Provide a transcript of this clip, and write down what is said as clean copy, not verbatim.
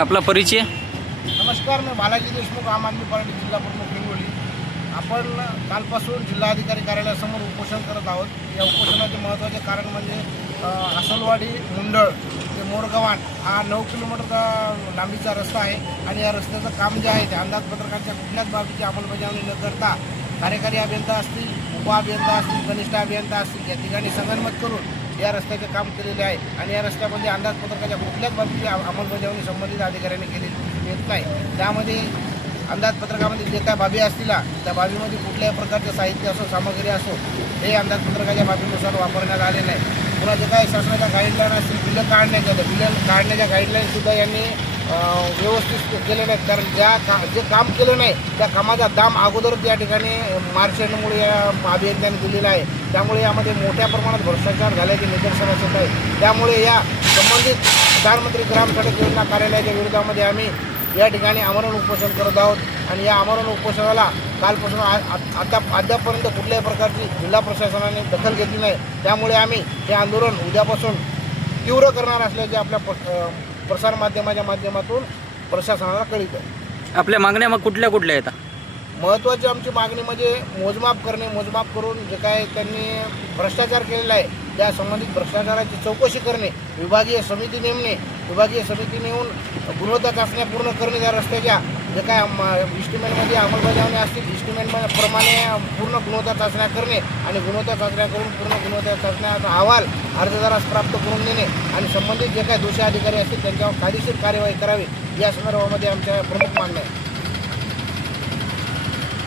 आपला परिचय? नमस्कार, मी बालाजी देशमुख, आम आदमी पार्टी जिल्हा प्रमुख हिंगोली. आपण कालपासून जिल्हाधिकारी कार्यालयासमोर उपोषण करत आहोत. या उपोषणाचे महत्त्वाचे कारण म्हणजे आसलवाडी मुंडळ ते मोरगव्हाण हा 9 किलोमीटरचा लांबीचा रस्ता आहे आणि या रस्त्याचं काम जे आहे ते अंदाजपत्रकाच्या कुठल्याच बाबीची अंमलबजावणी न करता कार्यकारी अभियंता असतील, उपअभियंता असतील, कनिष्ठ अभियंता असतील या ठिकाणी संगनमत करून या रस्त्याचे काम केलेले आहे आणि या रस्त्यामध्ये अंदाजपत्रकाच्या कुठल्याच बाबतीची अंमलबजावणी संबंधित अधिकाऱ्यांनी केलेली येत नाही. त्यामध्ये अंदाजपत्रकामध्ये जे काय बाबी असतील त्या बाबीमध्ये कुठल्याही प्रकारचं साहित्य असो, सामग्री असो, हे अंदाजपत्रकाच्या बाबीनुसार वापरण्यात आले नाही. पुन्हा जे काही शासनाच्या गाईडलाईन असतील, बिलं काढण्याच्या गाईडलाईनसुद्धा यांनी व्यवस्थित केले नाहीत. कारण जे काम केलं नाही त्या कामाचा दाम अगोदरच या ठिकाणी मार्चेंडमुळे या अभियंत्यांनी दिलेला आहे. त्यामुळे यामध्ये मोठ्या प्रमाणात भ्रष्टाचार झाल्याचे निदर्शनास येत आहे. त्यामुळे या संबंधित प्रधानमंत्री ग्राम सडक योजना कार्यालयाच्या विरोधामध्ये आम्ही या ठिकाणी आमरण उपोषण करत आहोत आणि या आमरण उपोषणाला कालपासून अद्यापपर्यंत कुठल्याही प्रकारची जिल्हा प्रशासनाने दखल घेतली नाही. त्यामुळे आम्ही हे आंदोलन उद्यापासून तीव्र करणार असल्याचे आपल्या प्रसारमाध्यमाच्या माध्यमातून प्रशासनाला कळवित आहे. आपल्या मागण्या मग कुठल्या कुठल्या येतात? महत्त्वाची आमची मागणी म्हणजे मोजमाप करणे. मोजमाप करून जे काय त्यांनी भ्रष्टाचार केलेला आहे त्या संबंधित भ्रष्टाचाराची चौकशी करणे, विभागीय समिती नेमणे, विभागीय समिती नेमून गुणवत्ता चाचण्या पूर्ण करणे, त्या रस्त्याच्या जे काय इस्टिमेटमध्ये अंमलबजावणी असतील इस्टिमेटप्रमाणे पूर्ण गुणवत्ता चाचण्या करणे आणि गुणवत्ता चाचण्या करून पूर्ण गुणवत्ता चाचण्याचा अहवाल अर्जदारास प्राप्त करून देणे आणि संबंधित जे काही दोषी अधिकारी असतील त्यांच्यावर कायदेशीर कार्यवाही करावी या संदर्भामध्ये आमच्या प्रमुख मागण्या आहेत.